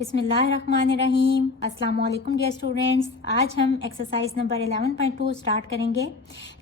बिस्मिल्लाहिर्रहमानिर्रहीम। अस्सलाम वालेकुम डियर स्टूडेंट्स। आज हम एक्सरसाइज नंबर 11.2 स्टार्ट करेंगे।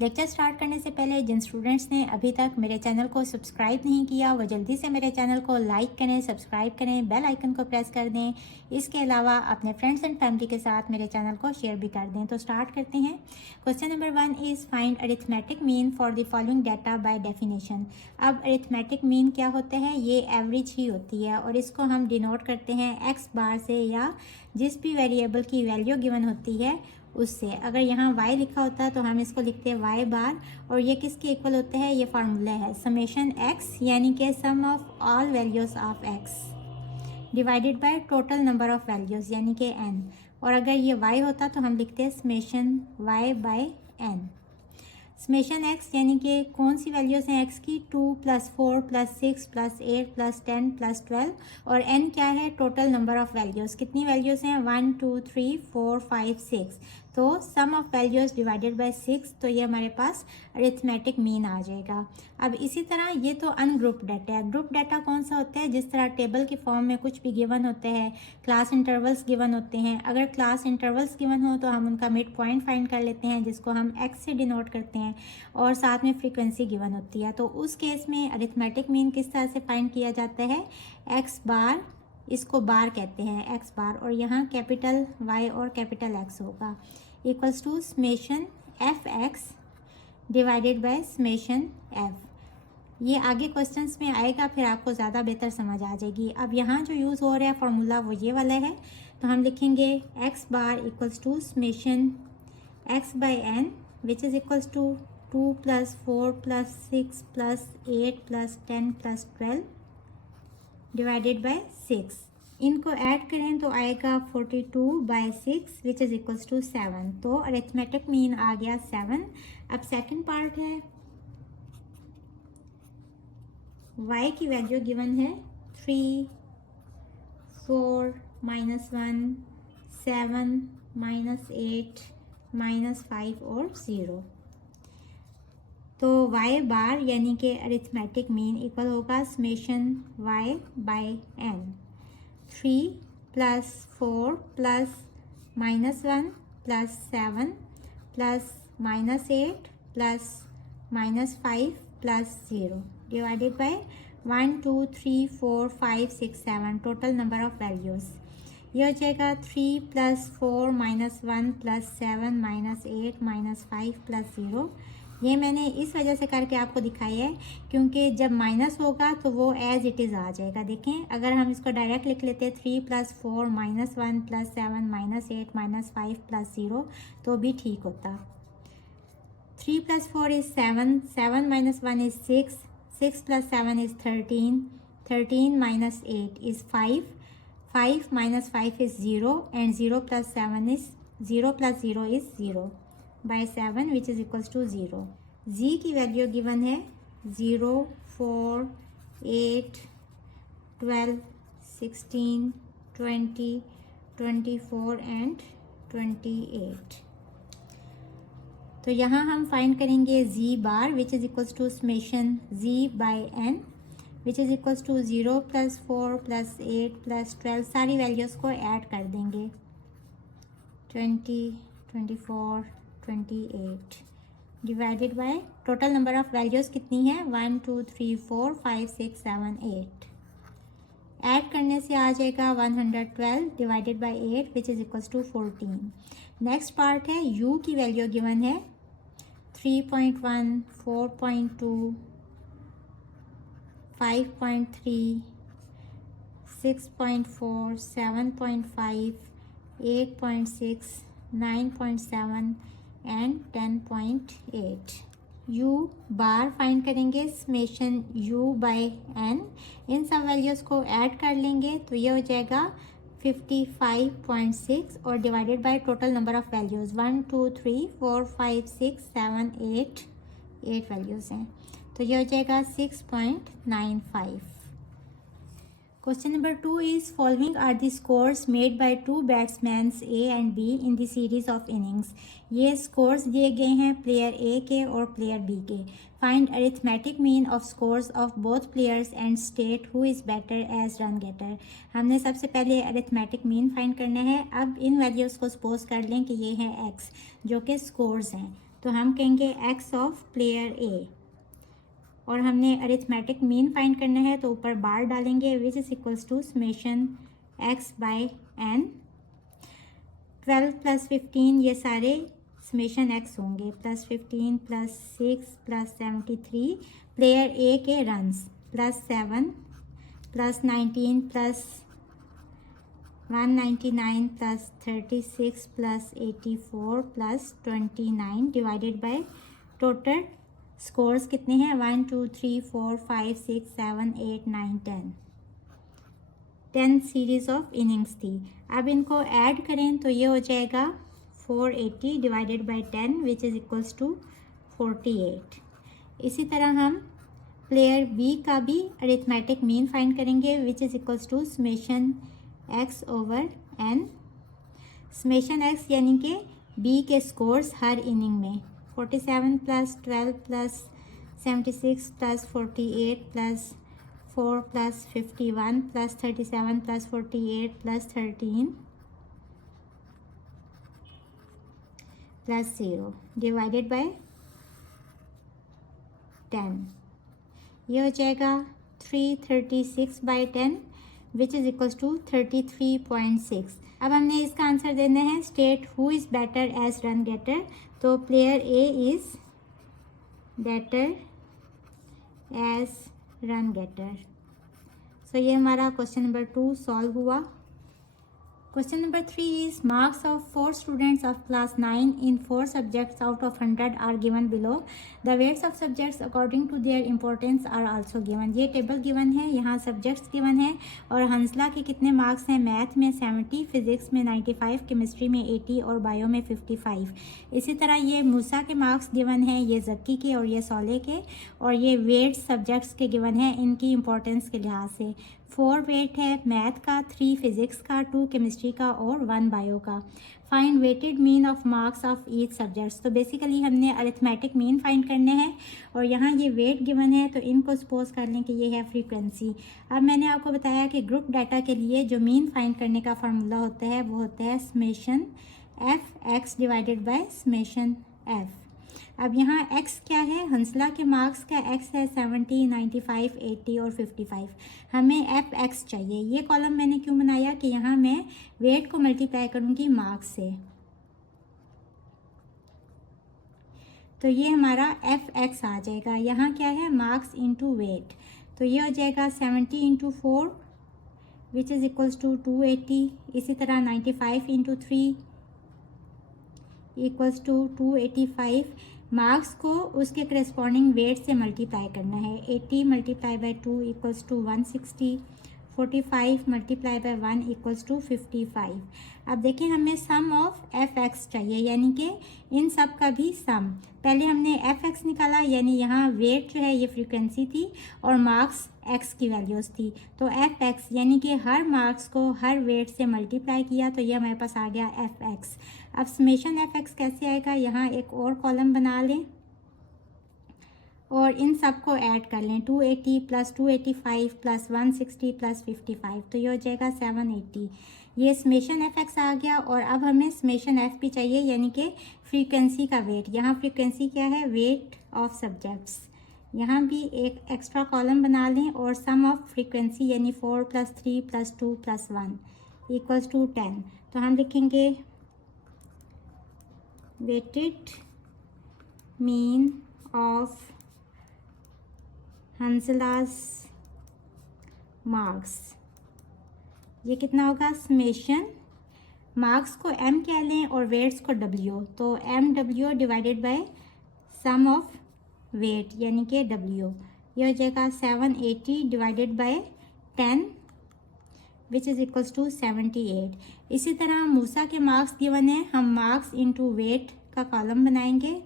लेक्चर स्टार्ट करने से पहले जिन स्टूडेंट्स ने अभी तक मेरे चैनल को सब्सक्राइब नहीं किया वो जल्दी से मेरे चैनल को लाइक करें, सब्सक्राइब करें, बेल आइकन को प्रेस कर दें। इसके अलावा अपने फ्रेंड्स एंड फैमिली के साथ मेरे चैनल को शेयर भी कर दें। तो स्टार्ट करते हैं। Question number 1 is find arithmetic mean for the following data by definition. अब अरिथमेटिक मीन क्या होता है? ये एवरेज ही होती है और इसको हम डिनोट करते हैं एक्स बार से या जिस भी वेरिएबल की वैल्यू गिवन होती है उससे। अगर यहाँ y लिखा होता है तो हम इसको लिखते हैं y बार, और ये किसके इक्वल होते हैं? ये फार्मूला है समेशन x यानी कि sum of all values of x divided by total number of values यानी कि n। और अगर ये y होता तो हम लिखते हैं summation y by n। Summation x यानी कि कौन सी वैल्यूज हैं x की? 2 + 4 + 6 + 8 + 10 + 12, और n क्या है? Total number of values. कितनी वैल्यूज हैं? 1 2 3 4 5 6। तो सम ऑफ वैल्यूज डिवाइडेड बाय 6, तो ये हमारे पास अरिथमेटिक मीन आ जाएगा। अब इसी तरह ये तो अनग्रुप डाटा है। ग्रुप डाटा कौन सा होता है? जिस तरह टेबल के फॉर्म में कुछ भी गिवन होते हैं, क्लास इंटरवल्स गिवन होते हैं। अगर क्लास इंटरवल्स गिवन हो तो हम उनका मिड पॉइंट फाइंड कर लेते हैं जिसको हम x से डिनोट करते हैं, और साथ में फ्रीक्वेंसी गिवन होती है। तो उस केस में अरिथमेटिक मीन किस तरह से फाइंड किया जाता है? x बार, इसको बार कहते हैं x बार, और यहाँ कैपिटल Y और कैपिटल X होगा, equals to summation f(x) divided by summation f। ये आगे क्वेश्चंस में आएगा, फिर आपको ज़्यादा बेहतर समझ आ जाएगी। अब यहाँ जो यूज़ हो रहा है फॉर्मूला वो ये वाला है, तो हम लिखेंगे x bar equals to summation x by n which is equals to 2 + 4 + 6 + 8 + 10 + 12 divided by 6। इनको ऐड करें तो आएगा 42/6 विच इज़ इक्वल्स टू 7। तो अरिथमेटिक मीन आ गया 7। अब सेकंड पार्ट है, y की वैल्यू गिवन है 3 4 -1 7 -8 -5 और 0। तो y बार यानी कि अरिथमेटिक मीन इक्वल होगा summation y by n। 3 + 4 + -1 + 7 + -8 + -5 + 0 divided by 1 2 3 4 5 6 7 total number of values. ये हो जाएगा 3 + 4 -1 + 7 -8 -5 + 0। ये मैंने इस वजह से करके आपको दिखाई है क्योंकि जब माइनस होगा तो वो एज इट इज़ आ जाएगा। देखें, अगर हम इसको डायरेक्ट लिख लेते हैं 3 + 4 -1 + 7 -8 -5 + 0 तो भी ठीक होता। 3 + 4 is 7, 7 - 1 is 6, 6 + 7 is 13, 13 - 8 is 5, 5 - 5 is 0, and 0 + 7 is 0 + 0 is 0 by 7 which is equals to 0। z की वैल्यू गिवन है 0 4 8 12 16 20 24 and 28। तो यहाँ हम फाइंड करेंगे z bar which is equals to summation z by n which is equals to 0 + 4 + 8 + 12, सारी values को add कर देंगे 20 24 28 divided by total number of values कितनी है? 1 2 3 4 5 6 7 8। ऐड करने से आ जाएगा 112 divided by 8 which is equals to 14। Next part है u की वैल्यू गिवन है 3.1 4.2 5.3 6.4 7.5 8.6 9.7 एंड 10.8। u बार फाइंड करेंगे समेशन u बाय n, इन सब वैल्यूज़ को ऐड कर लेंगे तो ये हो जाएगा 55.6 और divided by total number of values 1 2 3 4 5 6 7 8 values हैं, तो ये हो जाएगा 6.95। Question number 2 is following are the scores made by two batsmen A and B in the series of innings. ये scores दिए गए हैं प्लेयर A के और प्लेयर B के. Find arithmetic mean of scores of both players and state who is better as run getter. हमने सबसे पहले arithmetic mean find करना है. अब इन values को suppose कर लें कि ये है x जो कि scores हैं, तो हम कहेंगे x of player A. और हमने अरिथमेटिक मीन फाइंड करना है तो ऊपर बार डालेंगे which is equals to summation x by n. 12 + 15 ये सारे समेशन एक्स होंगे, +15 +6 +73 प्लेयर ए के runs, +7 +19 +199 +36 +84 +29 divided by total scores कितने हैं 1 2 3 4 5 6 7 8 9 10 सीरीज ऑफ इनिंग्स थी. अब इनको ऐड करें तो ये हो जाएगा 480 divided by 10 which is equals to 48. इसी तरह हम प्लेयर बी का भी अरिथमेटिक मीन फाइंड करेंगे which is equals to summation x over n. Summation x यानी कि बी के स्कोर्स हर इनिंग में 47 + 12 + 76 + 48 + 4 + 51 + 37 + 48 + 13 + 0 डिवाइडेड बाय 10. ये हो जाएगा 336 by 10 which is equals to 33.6. अब हमने इसका आंसर देना है state who is better as run getter. तो player A is better as run getter. So ये हमारा क्वेश्चन नंबर 2 सॉल्व हुआ. Question number 3 is marks of 4 students of class 9 in 4 subjects out of 100 are given below. The weights of subjects according to their importance are also given. ये table given है, यहाँ subjects given है और हंसला के कितने marks हैं. Math में 70, फिजिक्स में 95, केमिस्ट्री में 80 और बायो में 55. इसी तरह ये मूसा के मार्क्स गिवन हैं, ये जक्की के और ये सोले के, और ये वेट्स सब्जेक्ट्स के गिवन हैं इनकी इंपॉर्टेंस के लिहाज से. 4 वेट है मैथ का, 3 फिजिक्स का, 2 केमिस्ट्री का और 1 बायो का. Find weighted mean of marks of each subjects. तो बेसिकली हमने अरिथमेटिक मीन फाइंड करने हैं और यहाँ ये वेट गिवन है तो इनको सपोज कर लें कि ये है फ्रीक्वेंसी. अब मैंने आपको बताया कि ग्रुप डाटा के लिए जो मीन फाइंड करने का फार्मूला होता है वो होता है summation F x divided by summation F. अब यहाँ x क्या है, हंसला के मार्क्स का x है 70, 95, 80 और 55. हमें एफ एक्स चाहिए. ये कॉलम मैंने क्यों बनाया कि यहाँ मैं वेट को मल्टीप्लाई करूँगी मार्क्स से, तो ये हमारा एफ एक्स आ जाएगा. यहाँ क्या है मार्क्स इंटू वेट, तो ये हो जाएगा 70 × 4 विच इज़ इक्वल्स टू 280. इसी तरह 95 × 3 इक्वल्स टू 285. मार्क्स को उसके करस्पॉन्डिंग वेट से मल्टीप्लाई करना है. 80 × 2 इक्वल्स टू 160. 45 × 1 equals to 55. अब देखिए हमें सम ऑफ एफ एक्स चाहिए, यानी कि इन सब का भी सम. पहले हमने एफ एक्स निकाला, यानी यहाँ वेट जो है ये फ्रीक्वेंसी थी और मार्क्स एक्स की वैल्यूज़ थी. तो एफ एक्स यानी कि हर मार्क्स को हर वेट से मल्टीप्लाई किया तो ये हमारे पास आ गया एफ एक्स. अब समेशन एफ एक्स कैसे आएगा, यहाँ एक और कॉलम बना लें और इन सब को ऐड कर लें. 280 + 285 + 160 + 55, तो ये हो जाएगा 780. ये समेशन एफ एक्स आ गया. और अब हमें समेशन एफ भी चाहिए, यानी कि फ्रीक्वेंसी का वेट. यहाँ फ्रीक्वेंसी क्या है, वेट ऑफ सब्जेक्ट्स. यहाँ भी एक एक्स्ट्रा कॉलम बना लें और सम ऑफ फ्रीक्वेंसी यानी 4 + 3 + 2 + 1 इक्वल्स टू 10. तो हम लिखेंगे वेटेड मीन ऑफ हंसलास मार्क्स. ये कितना होगा, समेशन मार्क्स को m कह लें और वेट्स को w, तो MW divided by sum of weight यानी कि W. ये हो जाएगा 780 divided by 10 which is equals to 78. इसी तरह मूसा के मार्क्स गिवन है, हम मार्क्स इंटू वेट का कॉलम बनाएंगे.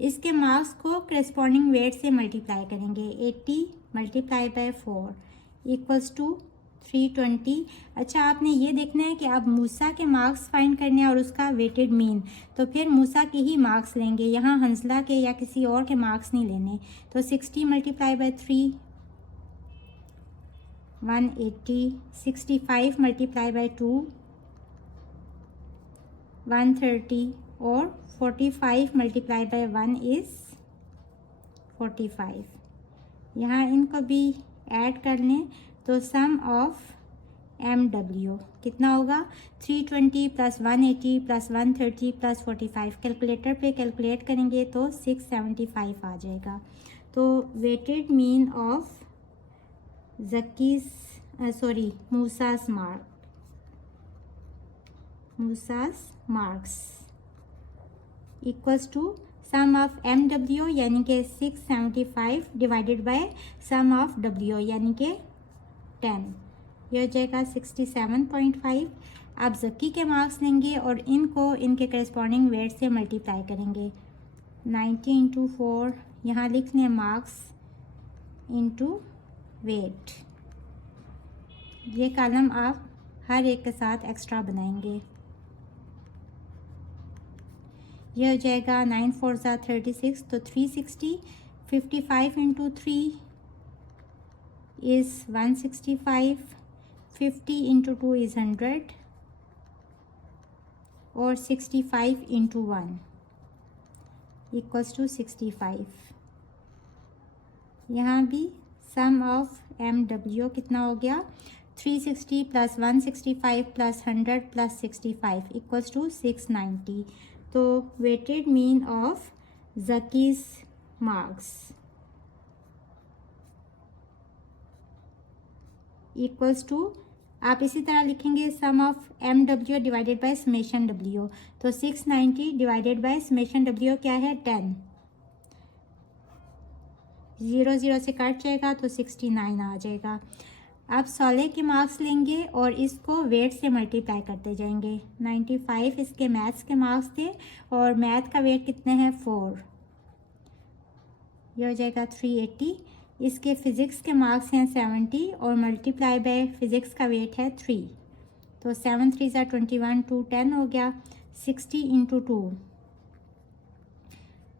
इसके मार्क्स को करस्पॉन्डिंग वेट से मल्टीप्लाई करेंगे. 80 मल्टीप्लाई बाय 4 इक्वल्स टू 320। अच्छा, आपने ये देखना है कि आप मूसा के मार्क्स फाइंड करने हैं और उसका वेटेड मीन, तो फिर मूसा के ही मार्क्स लेंगे, यहाँ हंसला के या किसी और के मार्क्स नहीं लेने। तो 60 मल्टीप्लाई बाय 3 180, 65 मल्टीप्लाई बाय 2 130 और 45 मल्टीप्लाई बाय 1 इज़ 45। यहाँ इनको भी ऐड कर लें तो सम ऑफ MW कितना होगा 320 प्लस 180 प्लस 130 प्लस 45। कैलकुलेटर पे कैलकुलेट करेंगे तो 675 आ जाएगा। तो वेटेड मीन ऑफ मूसा's marks equals to sum of MW यानी कि 675 divided by sum of W यानी कि 10, यह हो जाएगा 67.5। आप जक्की के मार्क्स लेंगे और इनको इनके करेस्पॉन्डिंग वेट से मल्टीप्लाई करेंगे। 90 इंटू 4 यहाँ लिख लें मार्क्स इंटू वेट। ये कॉलम आप हर एक के साथ एक्स्ट्रा बनाएंगे। यह हो जाएगा 9 4 ज़ा 36 तो 360। 55 इंटू 3 इज़ 165। 50 इंटू 2 इज़ 100 और 65 इंटू 1 इक्वल्स टू 65। यहाँ भी सम ऑफ MW कितना हो गया 360 plus 165 plus 100 plus 65 equals to 690। तो weighted mean of Zaki's marks equals to, आप इसी तरह लिखेंगे sum of MW divided by summation W। तो 690 डिवाइडेड बाय समेशन W क्या है 10। 0 0 से कट जाएगा तो 69 आ जाएगा। अब 16 के मार्क्स लेंगे और इसको वेट से मल्टीप्लाई करते जाएंगे। 95 इसके मैथ्स के मार्क्स थे और मैथ का वेट कितने हैं 4, यह हो जाएगा 380। इसके फिज़िक्स के मार्क्स हैं 70 और मल्टीप्लाई बाय फिज़िक्स का वेट है 3। तो 7 3 ज़ा 21 2 10 हो गया। 60 इंटू 2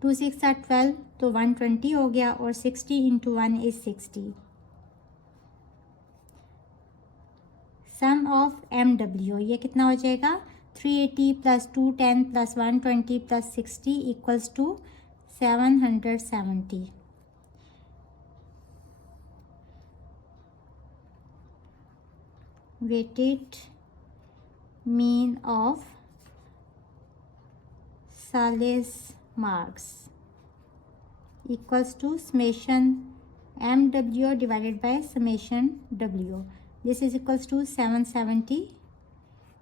2 6 ज़ा 12 तो 120 हो गया और 60 into 1 is 60। Sum of MW ये कितना हो जाएगा 380 plus 210 plus 120 plus 60 equals to 770। Weighted mean of सालेस marks equals to summation MW divided by summation W. This is equals to 770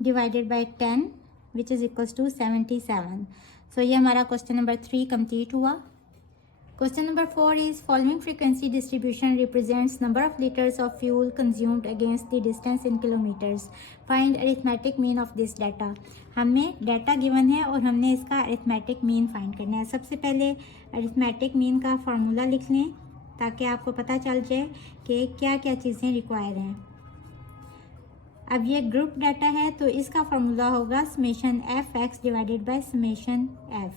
divided by 10 which is equals to 77. So ये हमारा question number 3 complete हुआ। Question number 4 is following frequency distribution represents number of liters of fuel consumed against the distance in kilometers. Find arithmetic mean of this data. हमें data given है और हमने इसका arithmetic mean find करना है। सबसे पहले अरिथमेटिक मीन का फार्मूला लिख लें ताकि आपको पता चल जाए कि क्या क्या चीज़ें रिक्वायर हैं। अब ये ग्रुप डाटा है तो इसका फार्मूला होगा summation FX divided by summation F,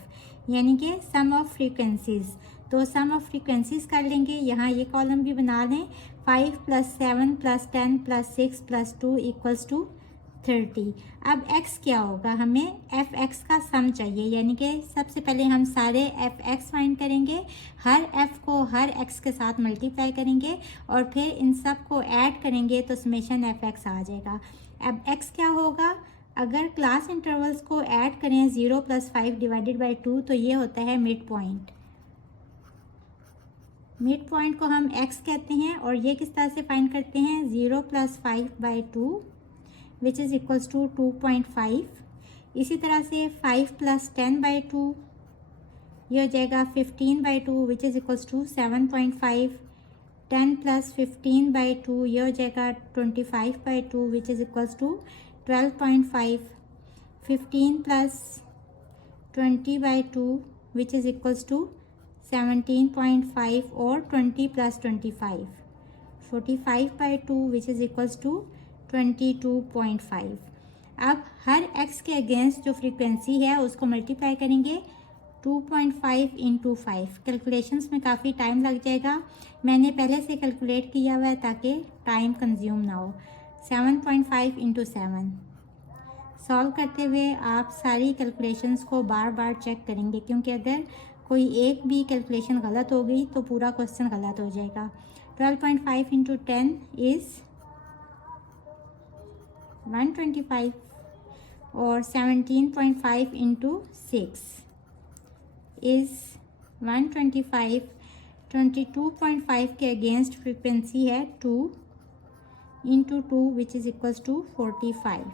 यानी कि सम ऑफ फ्रीक्वेंसीज। तो सम ऑफ फ्रीक्वेंसीज कर लेंगे, यहाँ ये कॉलम भी बना लें। 5 plus 7 plus 10 plus 6 plus 2 equals to 30। अब x क्या होगा, हमें FX का सम चाहिए, यानी कि सबसे पहले हम सारे FX फाइंड करेंगे, हर f को हर x के साथ मल्टीप्लाई करेंगे और फिर इन सब को ऐड करेंगे तो समेशन FX आ जाएगा। अब x क्या होगा, अगर क्लास इंटरवल्स को ऐड करें 0 प्लस 5 डिवाइडेड बाई 2 तो ये होता है मिड पॉइंट। मिड पॉइंट को हम x कहते हैं और ये किस तरह से फाइंड करते हैं 0 plus 5 by 2 which is equals to 2.5। इसी तरह से 5 प्लस 10 बाई 2 ये हो जाएगा 15 by 2 which is equals to 7.5। 10 plus 15 by 2 ये हो जाएगा 25 by 2 which is equals to 12.5। 15 plus 20 by 2 which is equals to 17.5 और 20 plus 25 45/2 which is equals to 22.5। अब हर x के अगेंस्ट जो फ्रीक्वेंसी है उसको मल्टीप्लाई करेंगे 2.5 × 5। कैलकुलेशंस में काफ़ी टाइम लग जाएगा, मैंने पहले से कैलकुलेट किया हुआ है ताकि टाइम कंज्यूम ना हो। 7.5 × 7। सॉल्व करते हुए आप सारी कैलकुलेशंस को बार बार चेक करेंगे, क्योंकि अगर कोई एक भी कैलकुलेशन गलत हो गई तो पूरा क्वेश्चन गलत हो जाएगा। 12.5 × 10 इज़ 125 और 17.5 × 6 इज़ 125। 22.5 के अगेंस्ट फ्रीक्वेंसी है 2 × 2 विच इज़ इक्वल्स टू 45।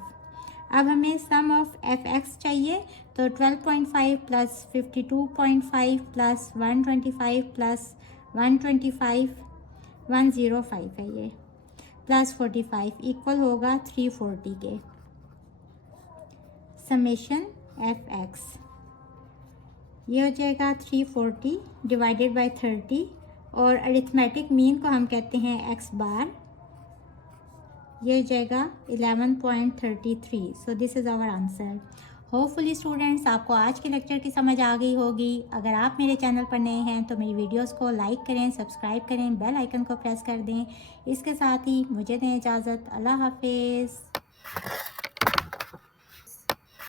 अब हमें सम ऑफ एफ एक्स चाहिए, तो 12.5 प्लस 52.5 प्लस 125 प्लस 125 105 है ये, प्लस 45 इक्वल होगा 340 के। समेशन एफ एक्स ये हो जाएगा 340 डिवाइडेड बाय 30, और अरिथमेटिक मीन को हम कहते हैं एक्स बार। ये हो जाएगा 11.33। So this is our answer. Hopefully students आपको आज के लेक्चर की समझ आ गई होगी। अगर आप मेरे चैनल पर नए हैं तो मेरी वीडियोस को लाइक करें, सब्सक्राइब करें, बेल आइकन को प्रेस कर दें। इसके साथ ही मुझे दें इजाज़त। अल्लाह हाफिज़।